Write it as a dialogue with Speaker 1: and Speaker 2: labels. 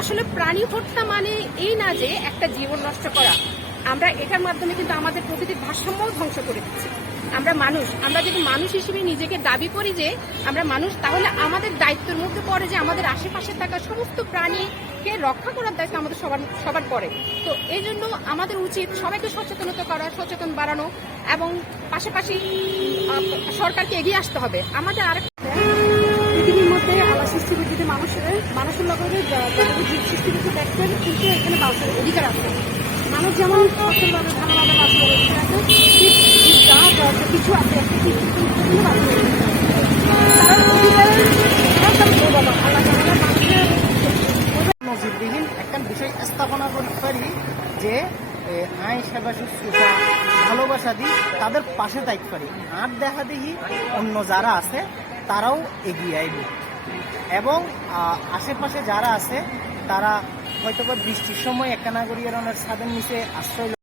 Speaker 1: আসলে প্রাণী হত্যা মানে এই না যে একটা জীবন নষ্ট করা। আমরা এটার মাধ্যমে কিন্তু আমাদের প্রকৃতির ভারসাম্য ধ্বংস করে দিচ্ছি। আমরা মানুষ, আমরা যদি মানুষ হিসেবে নিজেকে দাবি করি যে আমরা মানুষ, তাহলে আমাদের দায়িত্বের মধ্যে পড়ে যে আমাদের আশেপাশে থাকা সমস্ত প্রাণীকে রক্ষা করার দায়িত্ব আমাদের সবার সবার পড়ে। তো এই জন্য আমাদের উচিত সবাইকে সচেতনতা করা, সচেতন বাড়ানো এবং পাশাপাশি সরকারকে এগিয়ে আসতে হবে। আমাদের আরেকটা
Speaker 2: সৃষ্টি মানুষের মানুষের লগে জীব সৃষ্টি দেখবেন কিন্তু এখানে বাঁচার অধিকার আছে। মানুষ যেমন অধিকার আছে যা কিছু আছে, একটা
Speaker 3: একটা বিষয় স্থাপনা করতে পারি যে আইন সেবা শুশ্রূষা ভালোবাসা দিই তাদের পাশে থাকতে পারি। আর দেখা দেখি অন্য যারা আছে, তারাও এগিয়ে আইবে। এবং আশেপাশে যারা আছে তারা হয়তো বৃষ্টির সময় একানাগরিয়ার অনেক ছাদের নিচে আশ্রয়